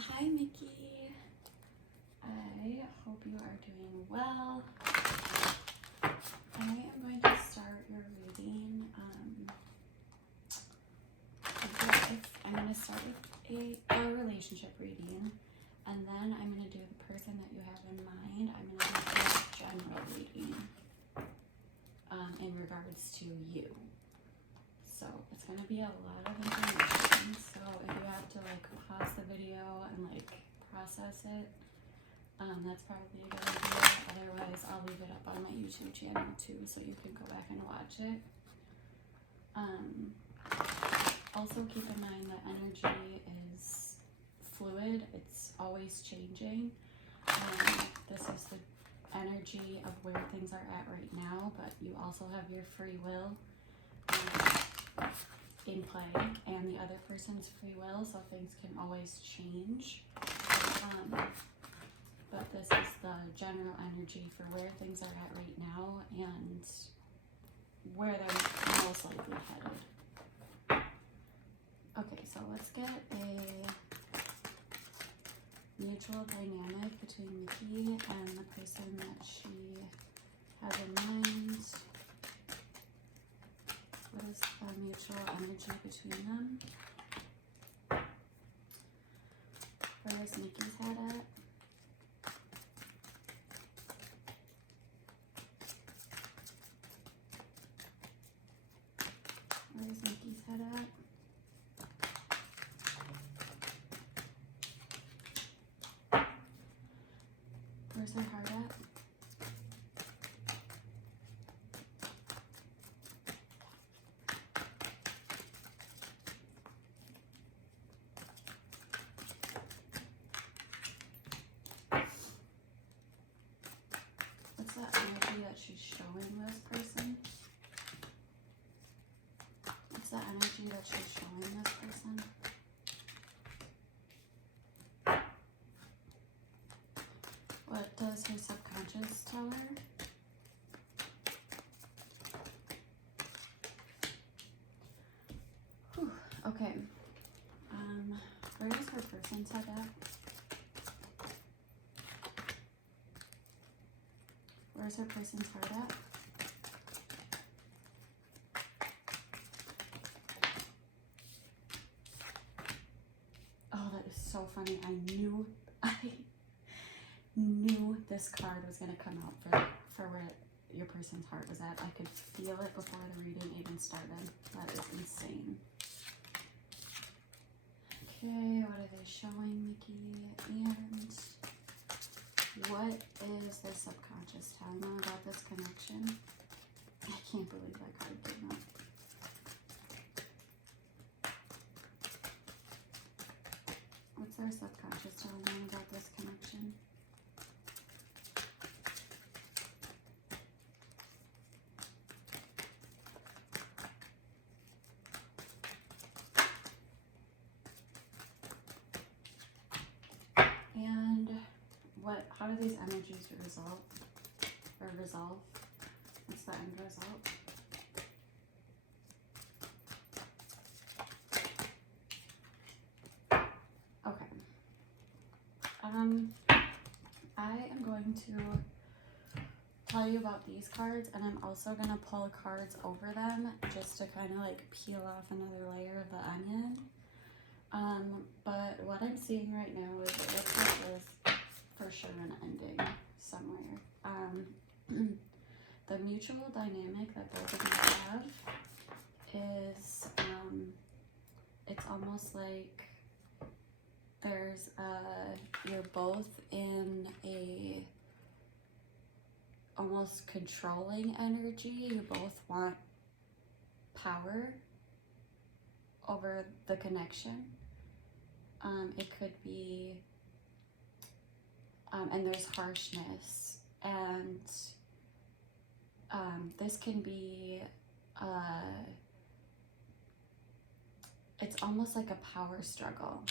Hi, Mickey. I hope you are doing well. I am going to start your reading. I'm going to start with a relationship reading, and then I'm going to do the person that you have in mind. I'm going to do a general reading in regards to you. So it's going to be a lot of information. So if you have to pause the video and process it, that's probably a good idea. Otherwise, I'll leave it up on my YouTube channel too, so you can go back and watch it. Also keep in mind that energy is fluid. It's always changing. This is the energy of where things are at right now, but you also have your free will in play, and the other person's free will, so things can always change. But this is the general energy for where things are at right now and where they're most likely headed. Okay, so let's get a mutual dynamic between Mickey and the person that she has in mind. What is the mutual energy between them? Where is Mickey's head at? Where is Mickey's head at? Where's her heart at? What's that energy that she's showing this person? What's the energy that she's showing this person? What does her subconscious tell her? Whew, okay. Where is her person's head at? Where's her person's heart at? Oh, that is so funny. I knew this card was going to come out for where your person's heart was at. I could feel it before the reading even started. That is insane. Okay, what are they showing, Mickey? And what is the subconscious telling them about this connection? I can't believe that card came up. What's their subconscious telling them about this connection? And how do these energies resolve? What's the end result? Okay. I am going to tell you about these cards, and I'm also going to pull cards over them just to kind of peel off another layer of the onion. But what I'm seeing right now is it looks like there's for sure an ending somewhere. The mutual dynamic that both of you have is, it's almost like there's you're both in a almost controlling energy. You both want power over the connection. It could be, and there's harshness, and this can be, it's almost like a power struggle.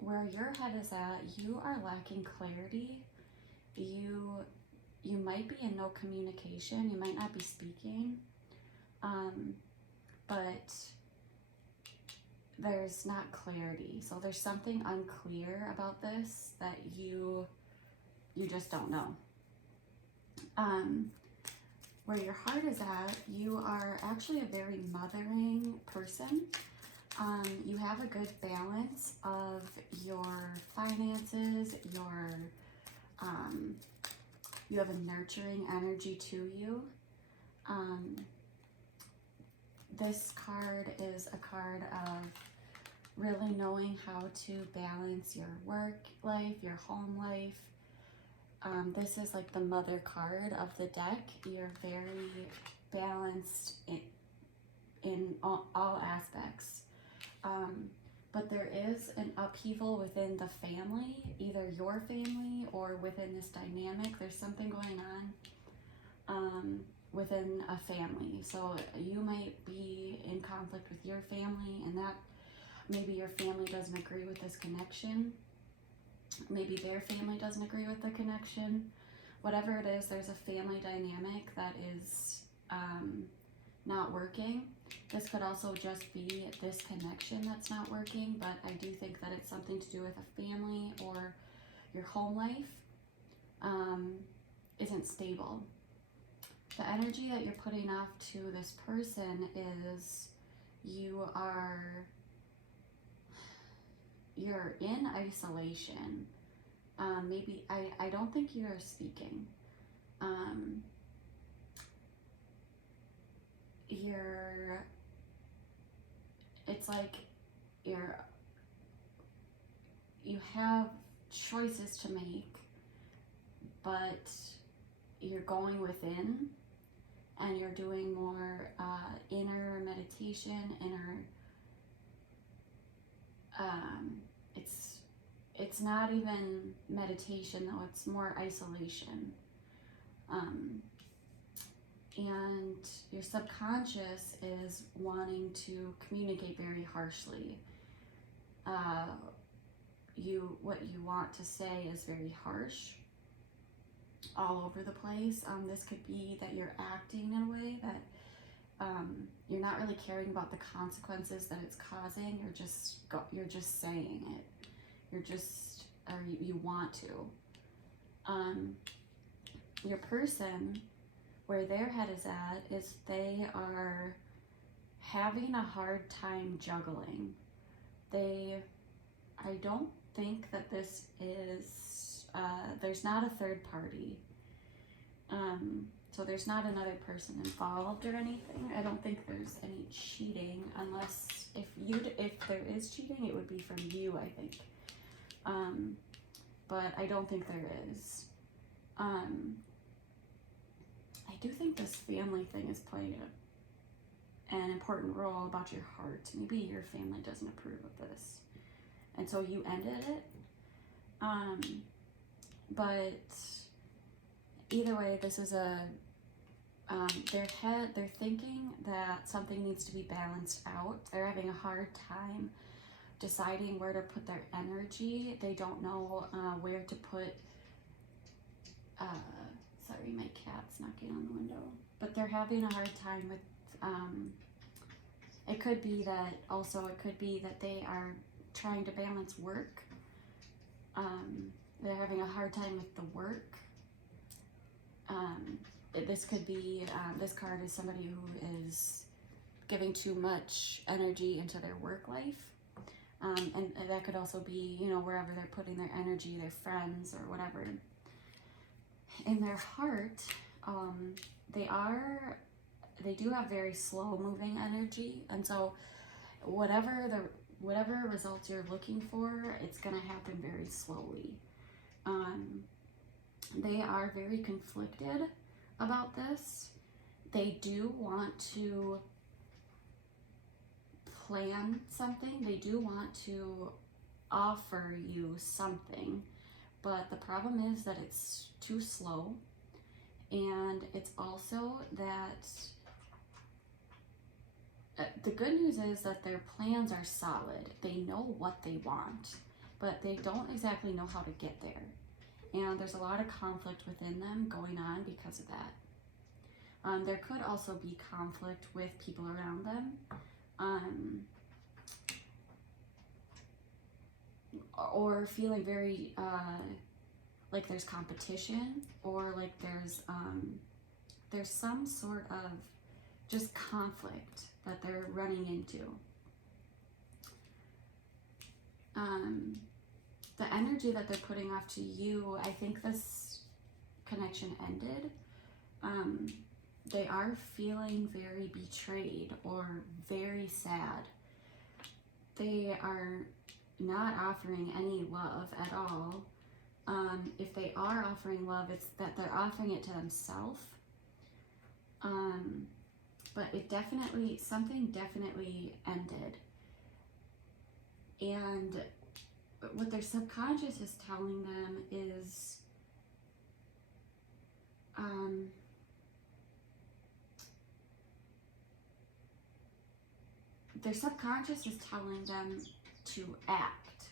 Where your head is at, you are lacking clarity. You might be in no communication. You might not be speaking, but there's not clarity. So there's something unclear about this that you just don't know. Where your heart is at, you are actually a very mothering person. You have a good balance of your finances, you have a nurturing energy to you. This card is a card of really knowing how to balance your work life, your home life. This is like the mother card of the deck. You're very balanced in all aspects. But there is an upheaval within the family, either your family or within this dynamic. There's something going on within a family. So you might be in conflict with your family, and that maybe your family doesn't agree with this connection. Maybe their family doesn't agree with the connection. Whatever it is, there's a family dynamic that is not working. This could also just be this connection that's not working, but I do think that it's something to do with a family or your home life isn't stable. The energy that you're putting off to this person is you're in isolation. Maybe, I don't think you're speaking. It's like you have choices to make, but you're going within and you're doing more inner meditation, it's not even meditation though, it's more isolation. And your subconscious is wanting to communicate very harshly. What you want to say is very harsh, all over the place. This could be that you're acting in a way that you're not really caring about the consequences that it's causing. You're just saying it. You want to. Your person, where their head is at, is they are having a hard time juggling. I don't think that this is, there's not a third party. So there's not another person involved or anything. I don't think there's any cheating, unless if there is cheating, it would be from you, I think. But I don't think there is. I do think this family thing is playing an important role about your heart. Maybe your family doesn't approve of this, and so you ended it. But either way, this is they're thinking that something needs to be balanced out. They're having a hard time deciding where to put their energy. They don't know where to put, sorry, my cat's knocking on the window. But they're having a hard time with, it could be that they are trying to balance work. They're having a hard time with the work. This could be, this card is somebody who is giving too much energy into their work life. And that could also be, wherever they're putting their energy, their friends or whatever. In their heart, they do have very slow moving energy. And so whatever results you're looking for, it's going to happen very slowly. They are very conflicted about this. They do want to plan something. They do want to offer you something, but the problem is that it's too slow, and it's also that the good news is that their plans are solid. They know what they want, but they don't exactly know how to get there. And there's a lot of conflict within them going on because of that. There could also be conflict with people around them. or feeling very like there's competition, or like there's some sort of just conflict that they're running into. The energy that they're putting off to you, I think this connection ended. They are feeling very betrayed or very sad. They are not offering any love at all. If they are offering love, it's that they're offering it to themselves. But it definitely, something definitely ended. And what their subconscious is telling them is, their subconscious is telling them to act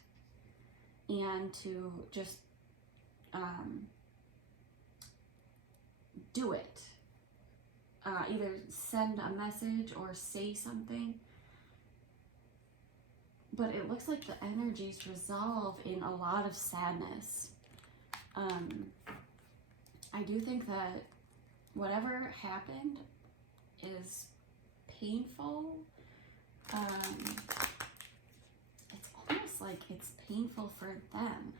and to just do it. Either send a message or say something. But it looks like the energies resolve in a lot of sadness. I do think that whatever happened is painful. It's almost like it's painful for them.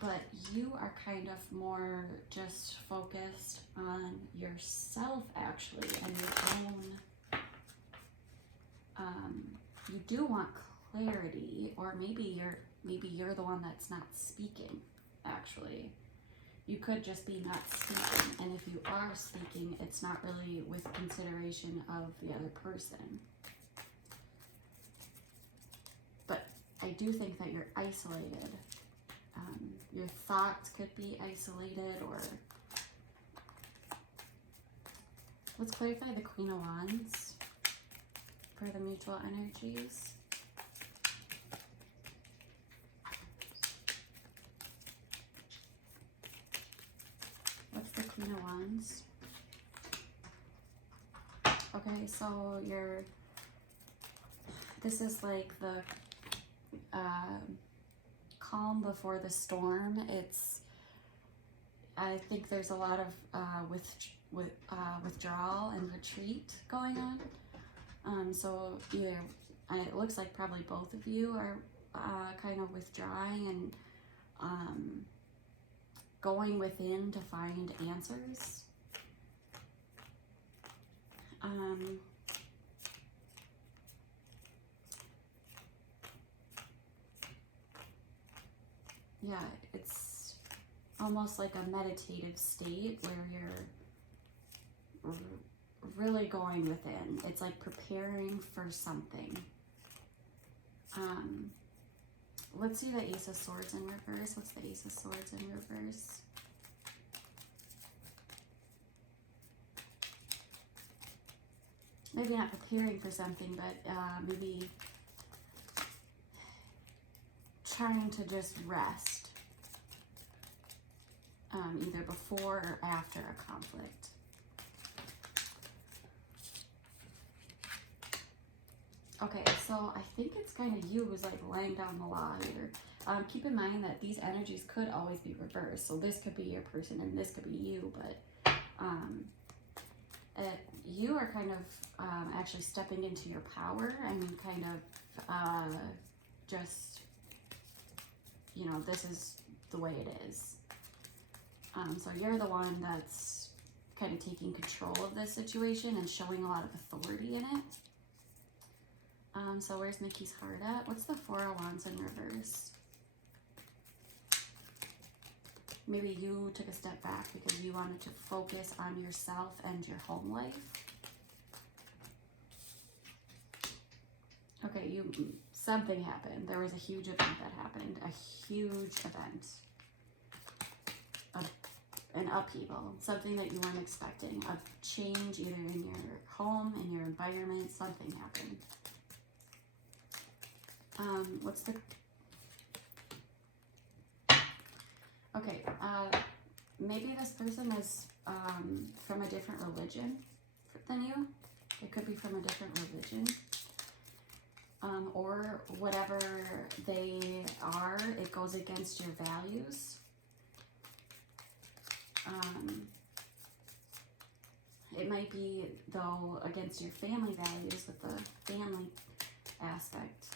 But you are kind of more just focused on yourself, actually, and your own. You do want clarity, or maybe you're the one that's not speaking. Actually, you could just be not speaking, and if you are speaking, it's not really with consideration of the other person. But I do think that you're isolated. Your thoughts could be isolated, or let's clarify the Queen of Wands for the mutual energies. What's the Queen of Wands? Okay, so this is like the calm before the storm. I think there's a lot of withdrawal and retreat going on. So either, it looks like probably both of you are kind of withdrawing and going within to find answers. Yeah, it's almost like a meditative state where you're really going within. It's like preparing for something. Let's do the Ace of Swords in reverse. What's the Ace of Swords in reverse? Maybe not preparing for something, but maybe trying to just rest, either before or after a conflict. Okay, so I think it's kind of you who's like laying down the law here. Keep in mind that these energies could always be reversed. So this could be your person and this could be you, but you are kind of actually stepping into your power and kind of just, you know, this is the way it is. So you're the one that's kind of taking control of this situation and showing a lot of authority in it. So where's Nikki's heart at? What's the Four of Wands in reverse? Maybe you took a step back because you wanted to focus on yourself and your home life. Okay, something happened. There was a huge event that happened. A huge event. An upheaval. Something that you weren't expecting. A change either in your home, in your environment. Something happened. What's the... Okay, maybe this person is from a different religion than you. It could be from a different religion. or whatever they are, it goes against your values. It might be, though, against your family values with the family aspect.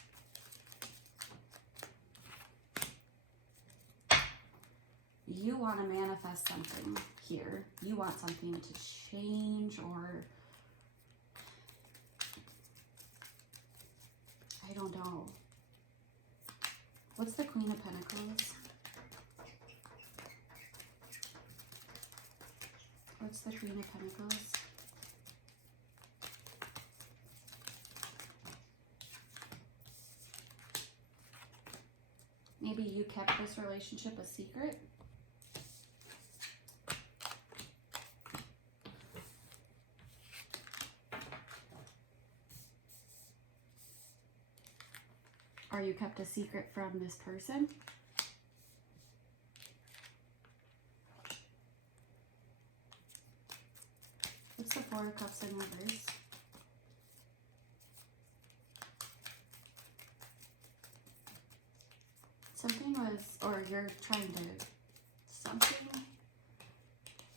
You want to manifest something here. You want something to change, or I don't know. What's the Queen of Pentacles? What's the Queen of Pentacles? Maybe you kept this relationship a secret. Or you kept a secret from this person. What's the Four of Cups in reverse? Something was, or you're trying to, something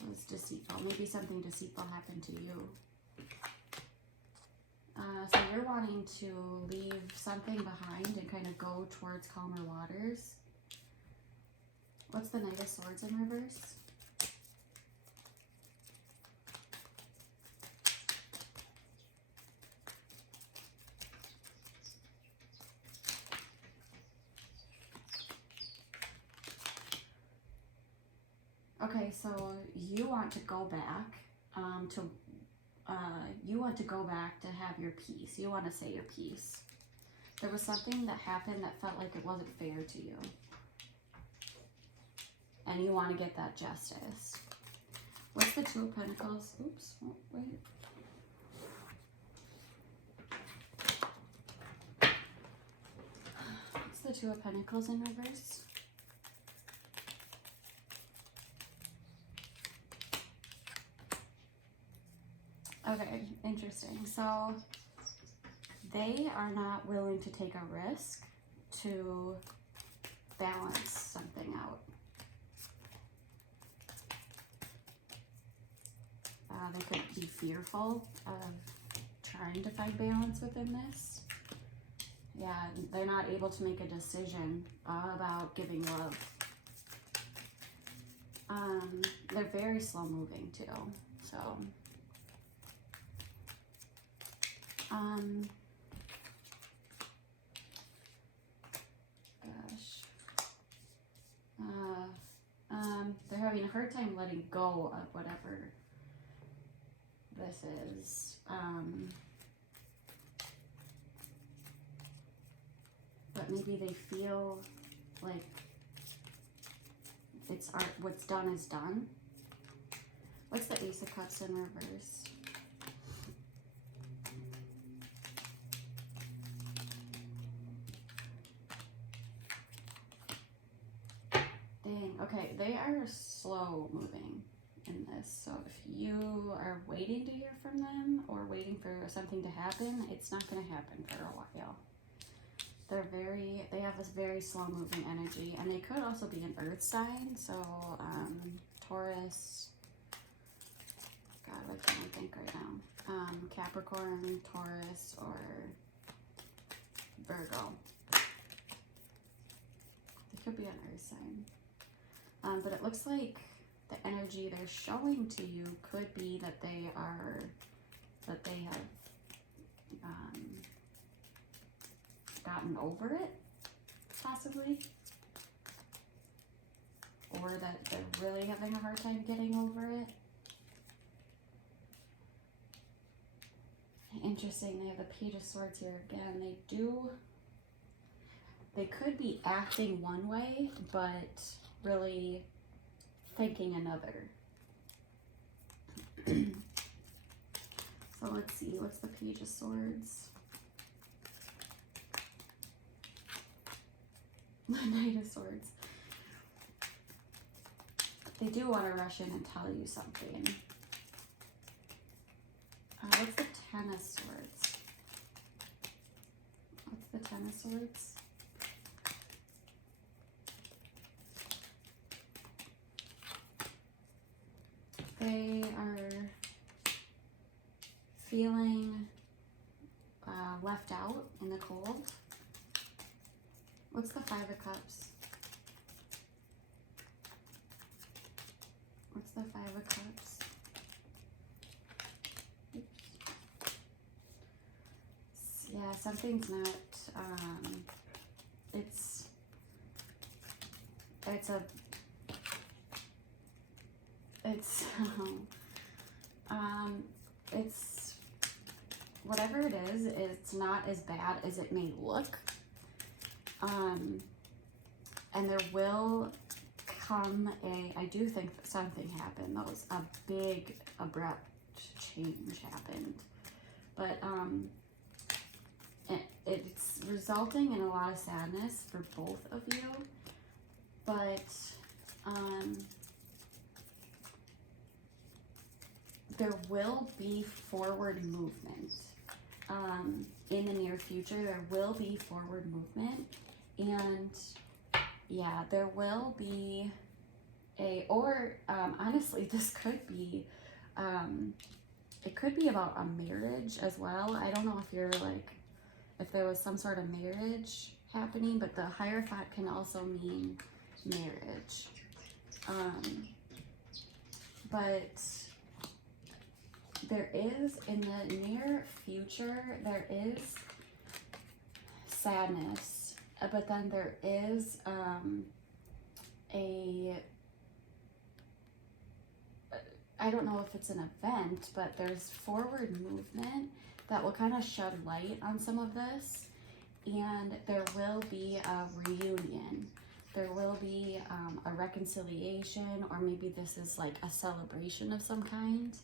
was deceitful. Maybe something deceitful happened to you. So you're wanting to leave something behind and kind of go towards calmer waters. What's the Knight of Swords in reverse? Okay, so you want to go back you want to go back to have your peace. You want to say your piece. There was something that happened that felt like it wasn't fair to you. And you want to get that justice. What's the Two of Pentacles? Oops, oh, wait. What's the Two of Pentacles in reverse? Okay, interesting. So they are not willing to take a risk to balance something out. They could be fearful of trying to find balance within this. Yeah, they're not able to make a decision about giving love. They're very slow moving too, so. They're having a hard time letting go of whatever this is. But maybe they feel like it's art, what's done is done. What's the Ace of Cups in reverse? Dang, okay, they are slow moving in this. So if you are waiting to hear from them or waiting for something to happen, it's not going to happen for a while. They have this very slow moving energy, and they could also be an earth sign. So Taurus, God, what can I think right now? Capricorn, Taurus, or Virgo. It could be an earth sign. But it looks like the energy they're showing to you could be that they have gotten over it, possibly. Or that they're really having a hard time getting over it. Interesting, they have the Page of Swords here again. They could be acting one way, but really thinking another. So let's see, what's the Page of Swords? The Knight of Swords. They do want to rush in and tell you something. What's the Ten of Swords? What's Ten of Swords. They are feeling left out in the cold. What's the Five of Cups? What's the Five of Cups? Oops. Yeah, something's not, it's it's whatever it is, it's not as bad as it may look. And there will come I do think that something happened. That was a big abrupt change happened. But it's resulting in a lot of sadness for both of you. But there will be forward movement in the near future. There will be forward movement, and yeah, there will be honestly, this could be, it could be about a marriage as well. I don't know if you're like, if there was some sort of marriage happening, but the Hierophant can also mean marriage. But there is, in the near future, there is sadness, but then there is I don't know if it's an event, but there's forward movement that will kind of shed light on some of this, and there will be a reunion. There will be a reconciliation, or maybe this is like a celebration of some kind.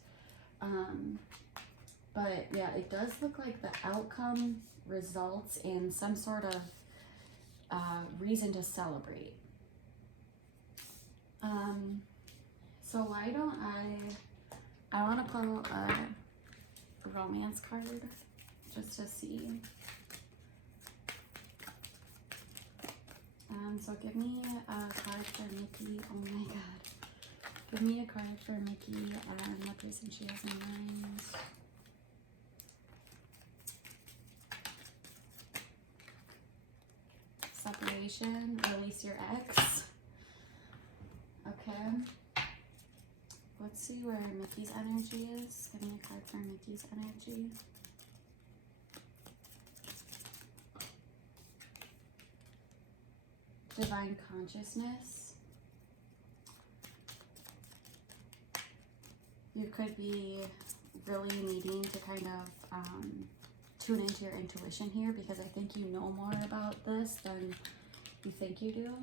But yeah, it does look like the outcome results in some sort of reason to celebrate. So why don't I want to pull a romance card just to see. So give me a card for Mickey. Oh my god. Give me a card for Mickey and the person she has in mind. Separation, release your ex. Okay. Let's see where Mickey's energy is. Give me a card for Mickey's energy. Divine consciousness. You could be really needing to kind of tune into your intuition here, because I think you know more about this than you think you do.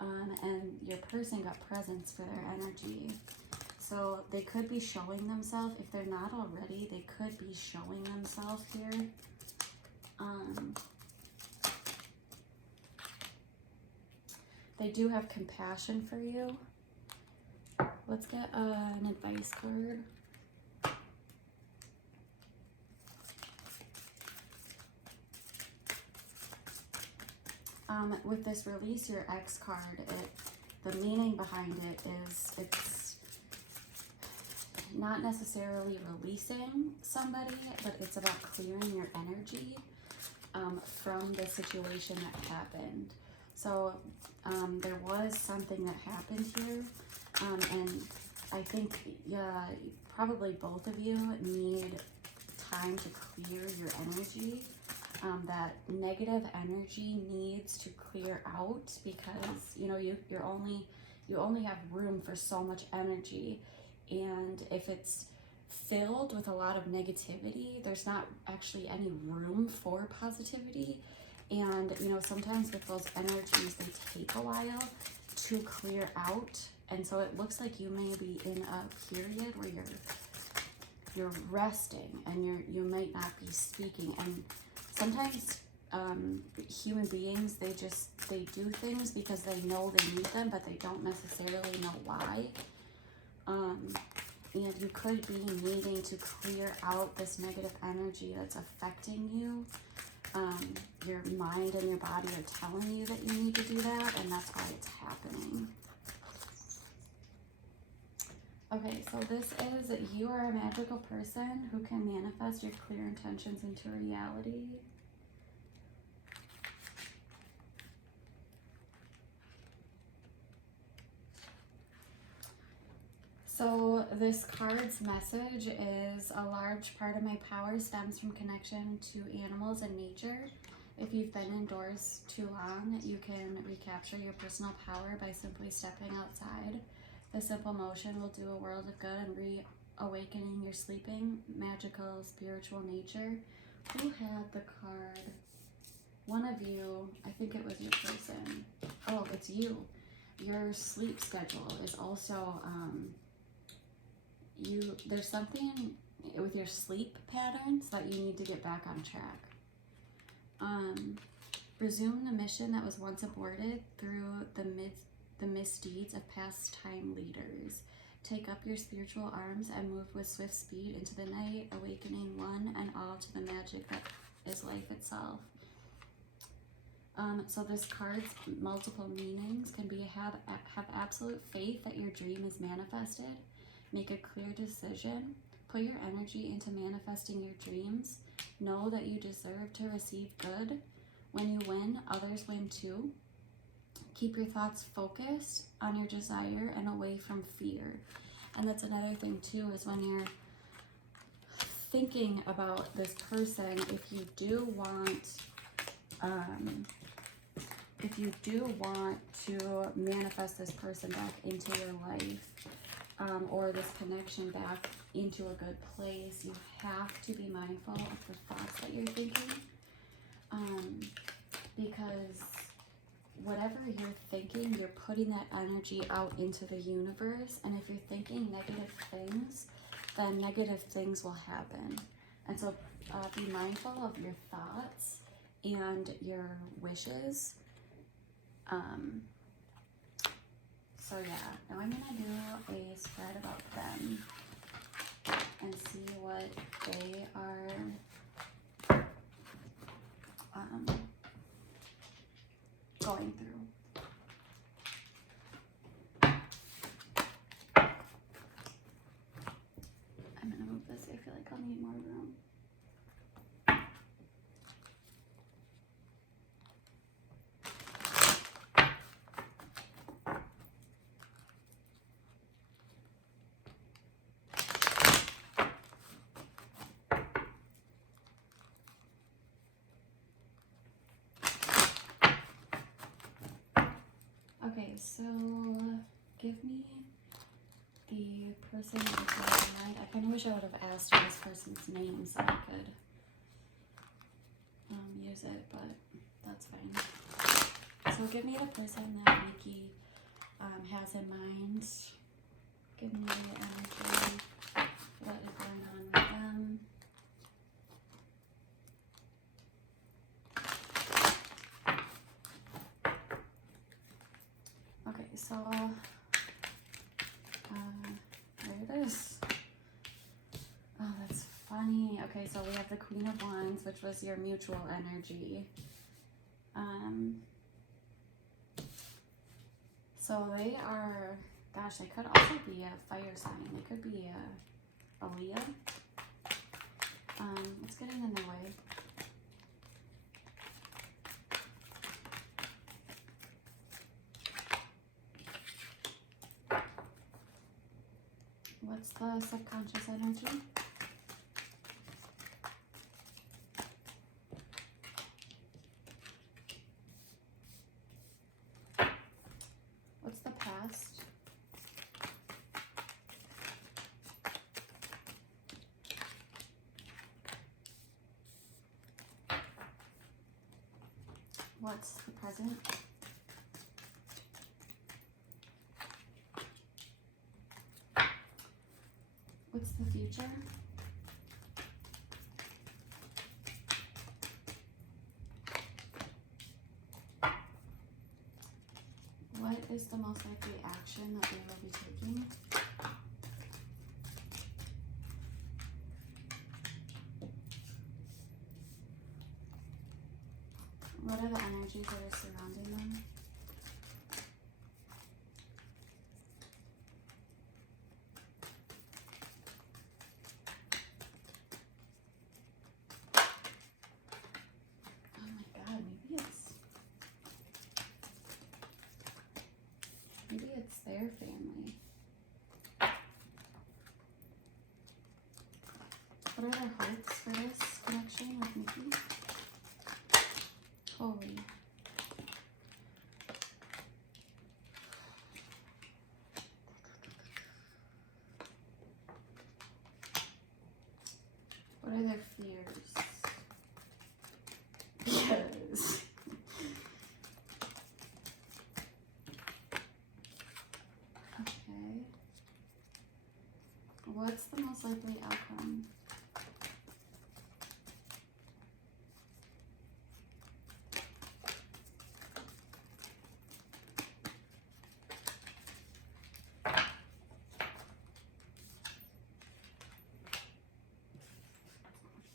And your person got presents for their energy. So they could be showing themselves. If they're not already, they could be showing themselves here. They do have compassion for you. Let's get an advice card. With this release your ex card, the meaning behind it is it's not necessarily releasing somebody, but it's about clearing your energy from the situation that happened. So there was something that happened here, and I think probably both of you need time to clear your energy. That negative energy needs to clear out, because you know you only have room for so much energy, and if it's filled with a lot of negativity, there's not actually any room for positivity. And you know, sometimes with those energies, they take a while to clear out, and so it looks like you may be in a period where you're resting and you might not be speaking. And sometimes human beings, they do things because they know they need them, but they don't necessarily know why. And you could be needing to clear out this negative energy that's affecting you. Your mind and your body are telling you that you need to do that, and that's why it's happening. Okay, so this is, you are a magical person who can manifest your clear intentions into reality. So this card's message is, a large part of my power stems from connection to animals and nature. If you've been indoors too long, you can recapture your personal power by simply stepping outside. The simple motion will do a world of good in reawakening your sleeping, magical, spiritual nature. Who had the card? One of you, I think it was your person. Oh, it's you. Your sleep schedule is also, there's something with your sleep patterns that you need to get back on track. Resume the mission that was once aborted through the misdeeds of past time leaders. Take up your spiritual arms and move with swift speed into the night, awakening one and all to the magic that is life itself. So this card's multiple meanings can be have absolute faith that your dream is manifested. Make a clear decision. Put your energy into manifesting your dreams. Know that you deserve to receive good. When you win, others win too. Keep your thoughts focused on your desire and away from fear. And that's another thing too, is when you're thinking about this person, if you do want to manifest this person back into your life, or this connection back into a good place, you have to be mindful of the thoughts that you're thinking, because whatever you're thinking, you're putting that energy out into the universe, and if you're thinking negative things, then negative things will happen. And so be mindful of your thoughts and your wishes. So yeah, now I'm gonna do a spread about them and see what they are going through. I'm gonna move this. I feel like I'll need more room. Okay, so give me the person that is on mind. I kind of wish I would have asked for this person's name so I could use it, but that's fine. So give me the person that Nikki has in mind. Give me the energy. What is going on with them? Okay, so there it is. Oh, that's funny. Okay, so we have the Queen of Wands, which was your mutual energy. So they are, gosh, they could also be a fire sign. They could be a Leo. What's getting in their way? What's the subconscious energy? What's the past? What's the present? What's the future? What is the most likely action that they will be taking? their family? What are their hopes for this connection with Mickey? Holy. What are their fears? Yes. Okay. What's the most likely outcome?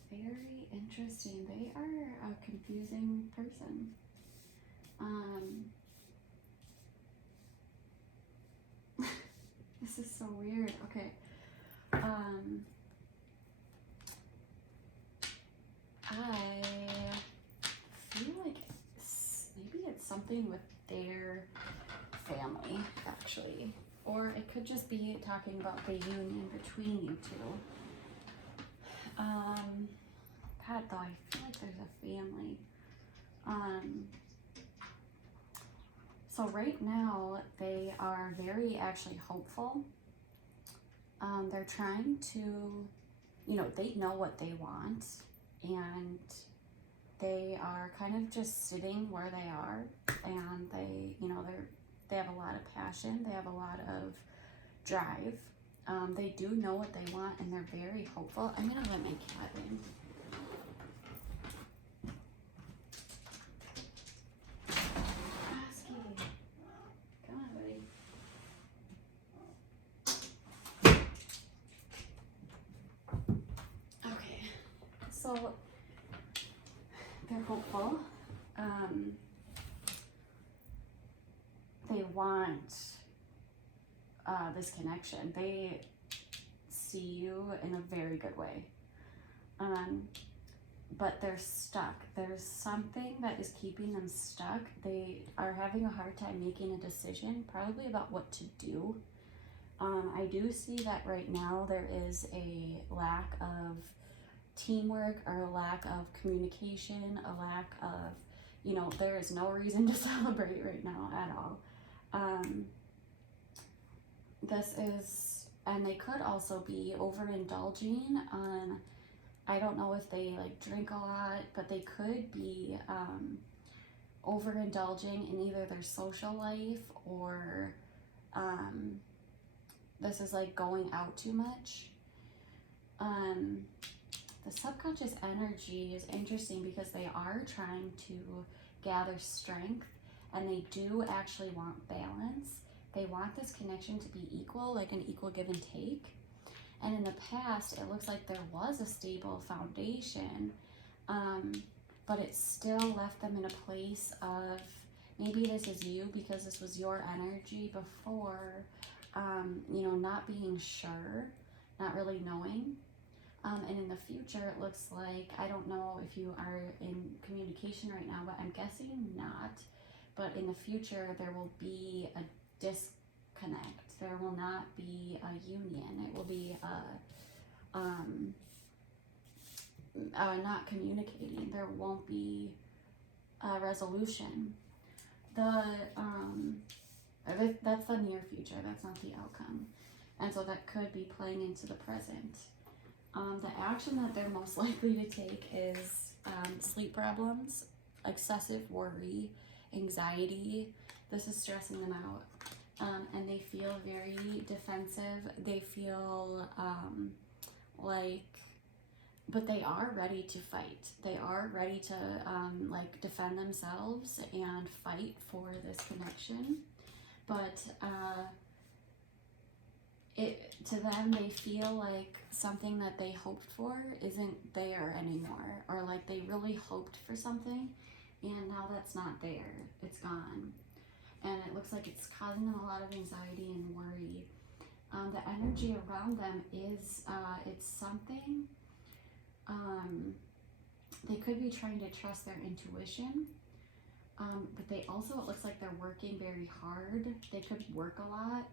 Very interesting. They are a confusing person. This is so weird. Okay. I feel like maybe it's something with their family, actually. Or it could just be talking about the union between you two. God, though, I feel like there's a family. So right now, they are very actually hopeful. They're trying to, they know what they want, and they are kind of just sitting where they are, and they have a lot of passion, they have a lot of drive. They do know what they want, and they're very hopeful. I'm gonna let my cat in. Husky, come on, buddy. Okay, so they're hopeful. They want this connection. They see you in a very good way. But they're stuck. There's something that is keeping them stuck. They are having a hard time making a decision, probably about what to do. I do see that right now there is a lack of teamwork, or a lack of communication, a lack of, there is no reason to celebrate right now at all. And they could also be overindulging on, I don't know if they like drink a lot, but they could be overindulging in either their social life, or this is like going out too much. The subconscious energy is interesting because they are trying to gather strength, and they do actually want balance. They want this connection to be equal, like an equal give and take. And in the past, it looks like there was a stable foundation, but it still left them in a place of, maybe this is you because this was your energy before, not being sure, not really knowing. And in the future, it looks like, I don't know if you are in communication right now, but I'm guessing not. But in the future, there will be a disconnect. There will not be a union. It will be not communicating. There won't be a resolution. That's the near future. That's not the outcome. And so that could be playing into the present. The action that they're most likely to take is sleep problems, excessive worry, anxiety. This is stressing them out. And they feel very defensive. They feel but they are ready to fight. They are ready to defend themselves and fight for this connection. But to them, they feel like something that they hoped for isn't there anymore, or like they really hoped for something, and now that's not there. It's gone. And it looks like it's causing them a lot of anxiety and worry. The energy around them is, it's something, they could be trying to trust their intuition, but they also, it looks like they're working very hard. They could work a lot.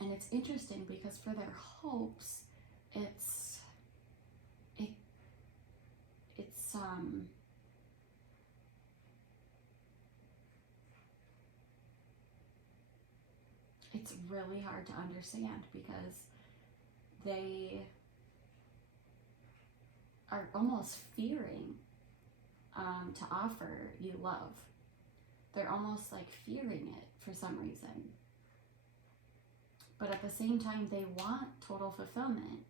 And it's interesting because for their hopes, it's really hard to understand because they are almost fearing to offer you love. They're almost like fearing it for some reason. But at the same time, they want total fulfillment.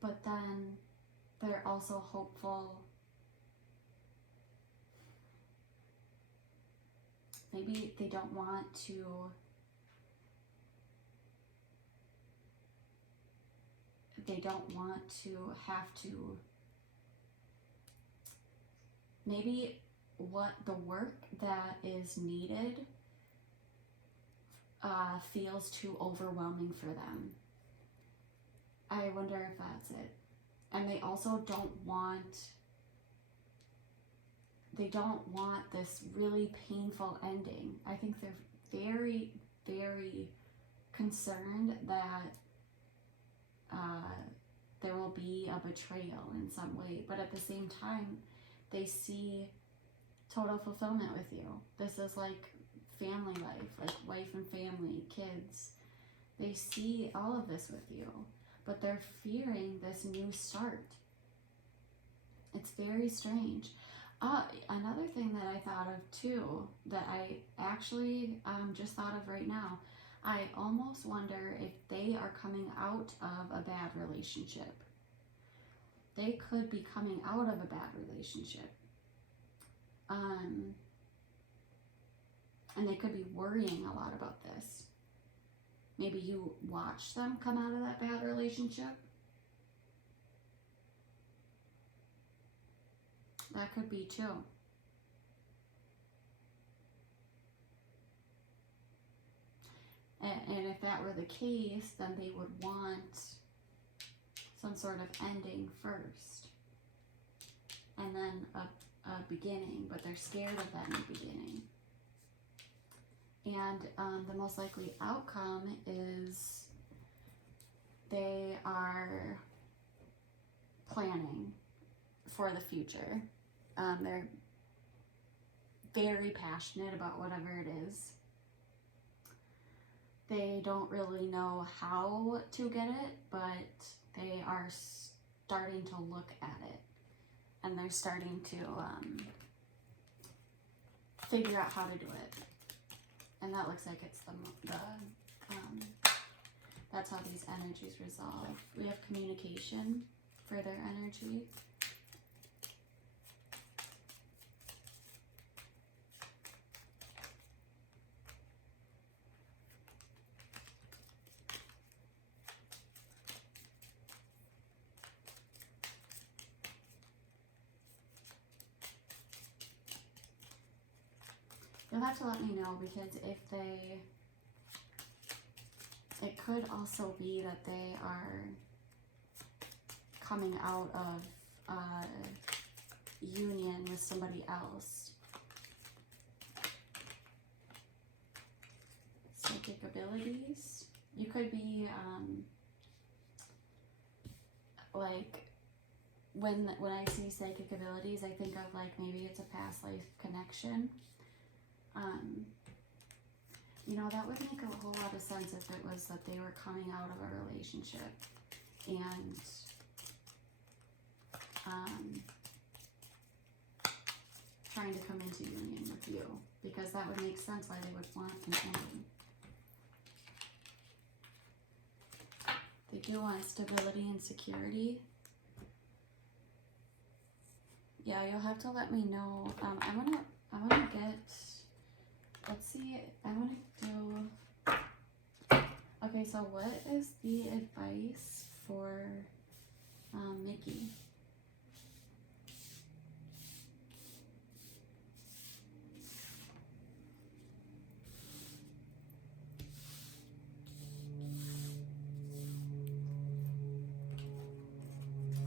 But then they're also hopeful. Maybe they don't want to have to, maybe what the work that is needed feels too overwhelming for them. I wonder if that's it. And they also don't want this really painful ending. I think they're very, very concerned that there will be a betrayal in some way, but at the same time, they see total fulfillment with you. This is like family life, like wife and family, kids. They see all of this with you, but they're fearing this new start. It's very strange. Another thing that I thought of too, that I actually just thought of right now, I almost wonder if they are coming out of a bad relationship. They could be coming out of a bad relationship. And they could be worrying a lot about this. Maybe you watch them come out of that bad relationship. That could be too. And if that were the case, then they would want some sort of ending first. And then a beginning, but they're scared of that new beginning. And the most likely outcome is they are planning for the future. They're very passionate about whatever it is. They don't really know how to get it, but they are starting to look at it. And they're starting to figure out how to do it. And that looks like it's that's how these energies resolve. We have communication for their energy. You'll have to let me know, because if it could also be that they are coming out of a union with somebody else. Psychic abilities. You could be like, when I see psychic abilities, I think of like maybe it's a past life connection. You know, that would make a whole lot of sense if it was that they were coming out of a relationship and trying to come into union with you, because that would make sense why they would want an ending. They do want stability and security. Yeah, you'll have to let me know. I wanna get, let's see, I wanna do, okay, so what is the advice for Mickey?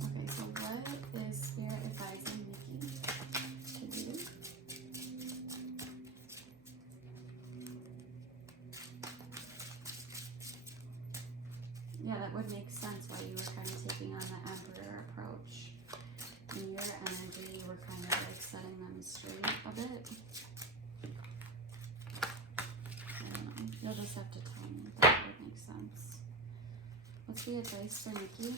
Okay, so what is Spirit advising Mickey to do? Yeah, that would make sense why you were kind of taking on the Emperor approach. In your energy, you were kind of like setting them straight a bit. I don't know. You'll just have to tell me if that would make sense. What's the advice for Nikki?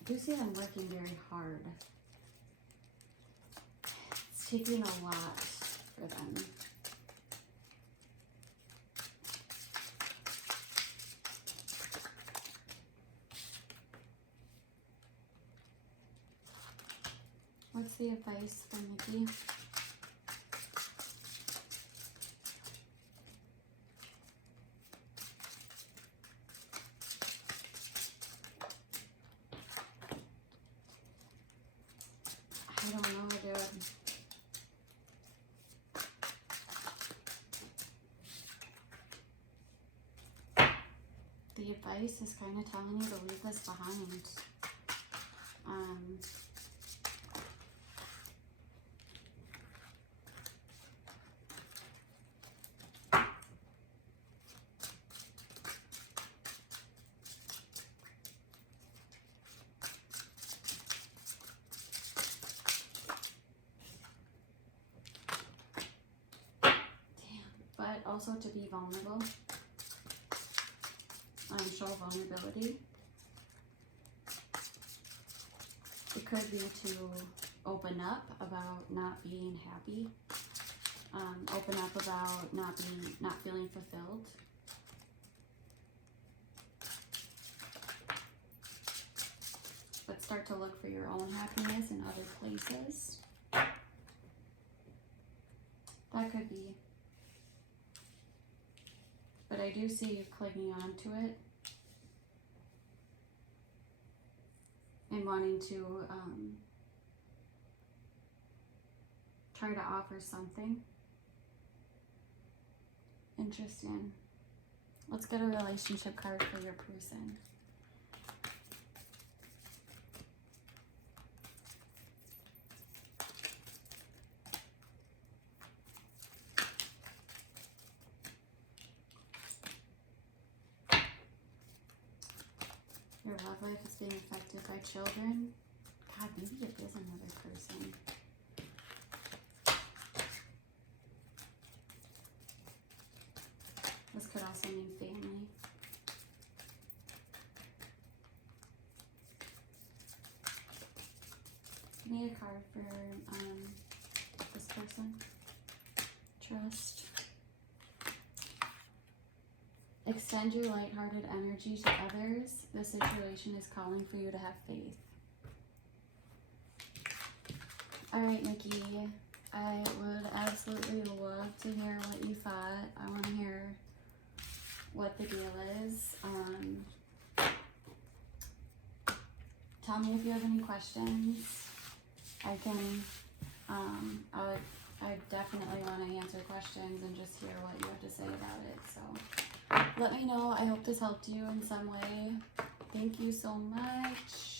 I do see them working very hard. It's taking a lot for them. What's the advice for Nikki? I don't know, dude. The advice is kind of telling you to leave this behind. But also to be vulnerable, show vulnerability. It could be to open up about not being happy, open up about not feeling fulfilled. But start to look for your own happiness in other places. That could be. But I do see you clinging on to it and wanting to try to offer something. Interesting. Let's get a relationship card for your person. Your love life is being affected by children. God, maybe it is another person. This could also mean family. Give me a card for this person. Trust. Extend your lighthearted energy to others. The situation is calling for you to have faith. All right, Nikki. I would absolutely love to hear what you thought. I want to hear what the deal is. Tell me if you have any questions. I can, I definitely want to answer questions and just hear what you have to say about it. So let me know. I hope this helped you in some way. Thank you so much.